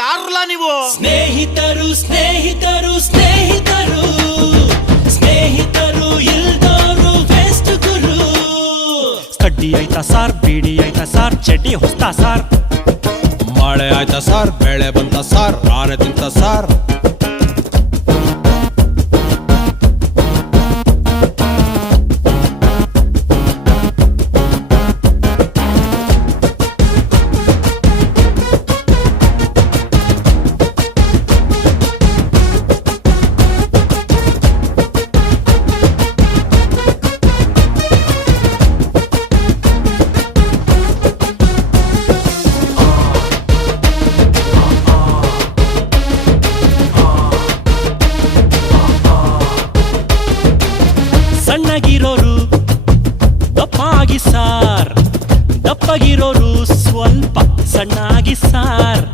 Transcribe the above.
ಯಾರಲ್ಲ ನೀವು? ಸ್ನೇಹಿತರು ಸ್ನೇಹಿತರು ಸ್ನೇಹಿತರು ಸ್ನೇಹಿತರು ಇಲ್ದೋರು ವೇಸ್ಟ್ ಗುರು. ಕಡ್ಡಿ ಆಯ್ತಾ ಸಾರ್, ಬೀಡಿ ಆಯ್ತಾ ಸಾರ್, ಚಡ್ಡಿ ಹೊಸ್ತಾ ಸಾರ್, ಮಳೆ ಆಯ್ತಾ ಸಾರ್, ಬೆಳೆ ಬಂತ ಸಾರ್, ಆನೆ ತಿಂತ ಸಾರ್. ಸಣ್ಣಗಿರೋರು ದಪ್ಪಾಗಿ ಸಾರ್, ದಪ್ಪಗಿರೋರು ಸ್ವಲ್ಪ ಸಣ್ಣಾಗಿ ಸಾರ್.